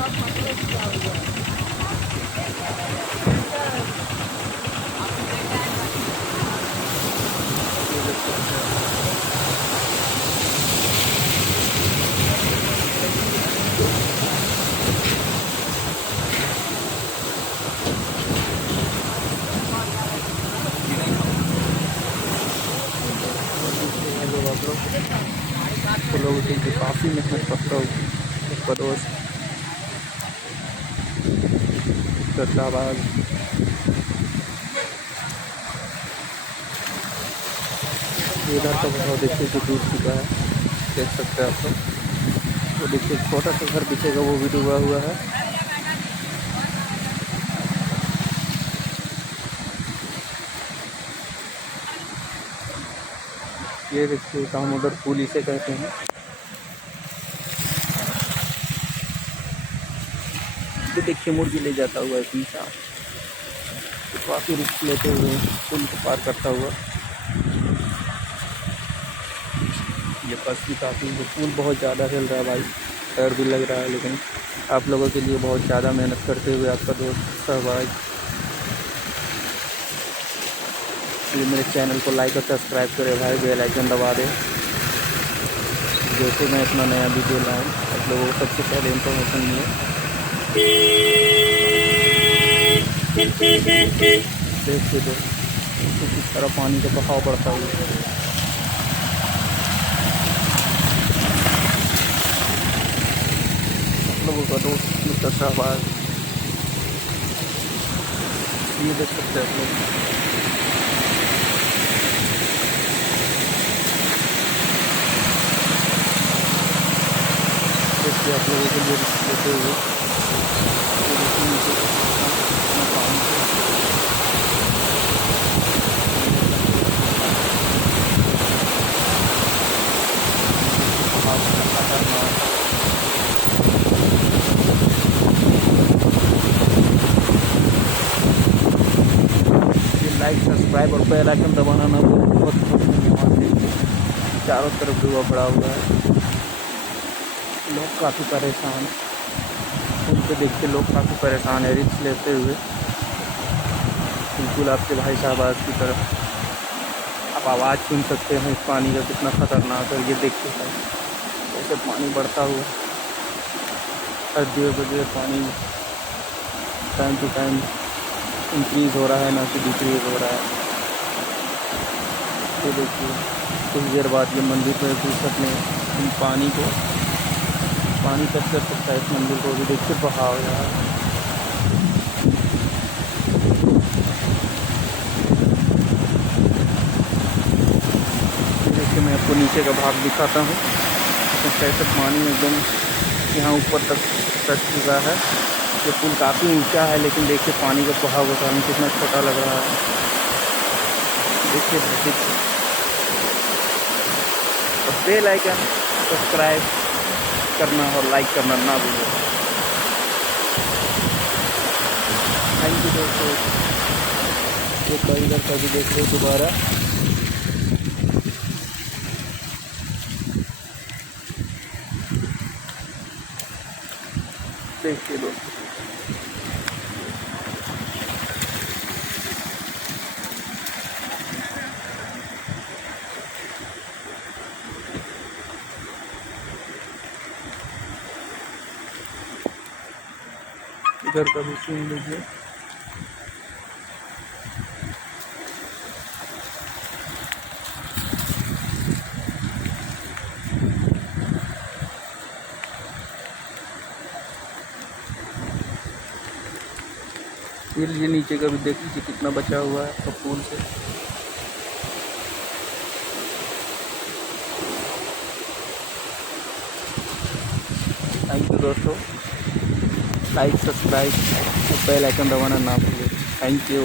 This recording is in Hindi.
तो लोगों की काफ़ी मेहनत करता हूँ पड़ोस फैसलाबाद। इधर का भाव देखिए जो डूब चुका है, देख सकते हैं आप लोग। वो देखिए छोटा सा घर दिखेगा, वो भी डूबा हुआ है। ये देखिए दामोदर पुल इसे कहते हैं। ये देखिए मुर्गी ले जाता हुआ एक इंसान, काफ़ी रिस्क लेते हुए पुल को पार करता हुआ। ये बस भी काफ़ी, पुल बहुत ज़्यादा हिल रहा है भाई, डर भी लग रहा है, लेकिन आप लोगों के लिए बहुत ज़्यादा मेहनत करते हुए आपका दोस्त सहभाग। ये मेरे चैनल को लाइक और सब्सक्राइब करें भाई, बेल आइकन दबा दें। जैसे मैं अपना नया वीडियो लाऊं आप लोगों को सबसे पहले इन्फॉर्मेशन मिले। देखिए दो किस तरह पानी का बहाव बढ़ता हुआ। आप लोगों का दोस्त मित्र सहभाग, ये देख सकते हैं आप लोग। देखिए आप लोगों के लिए रिस्क लेते हुए लाइक सब्सक्राइब और बेल आइकन दबाना ना बहुत चारों तरफ डूबा पड़ा हुआ है। लोग काफ़ी परेशान, उनके देख के लोग काफ़ी परेशान है रिस्क लेते हुए। बिल्कुल आपके भाई साहब आज की तरफ आप आवाज़ सुन सकते हैं इस पानी का कितना ख़तरनाक है। ये देखते हैं कैसे पानी बढ़ता हुआ, हर धीरे धीरे पानी टाइम टू टाइम इंक्रीज़ हो रहा है, ना कि डिक्रीज़ हो रहा है। तो देखिए कुछ देर बाद ये मंदिर पर घुस सकने पानी टच कर सकता है इस मंदिर को भी। देखिए बहाव यार, देखिए मैं आपको नीचे का भाग दिखाता हूँ तो कैसे पानी एकदम यहाँ ऊपर तक टच चुका है। ये पुल काफ़ी ऊंचा है, लेकिन देखिए पानी का बहाव का कारण कितना छोटा लग रहा है। देखिए और बेल आइकन सब्सक्राइब करना और लाइक करना ना भूलें। थैंक यू दोस्तों। एक बार इधर का भी देख लो दोबारा। देखिए दोस्तों इधर का भी सुन लीजिए। ये लीजिए नीचे का भी देख लीजिए कितना बचा हुआ है तो पुल से। थैंक यू दोस्तों, लाइक सब्सक्राइब और बेल आइकन दबाना ना भूलें। Thank you.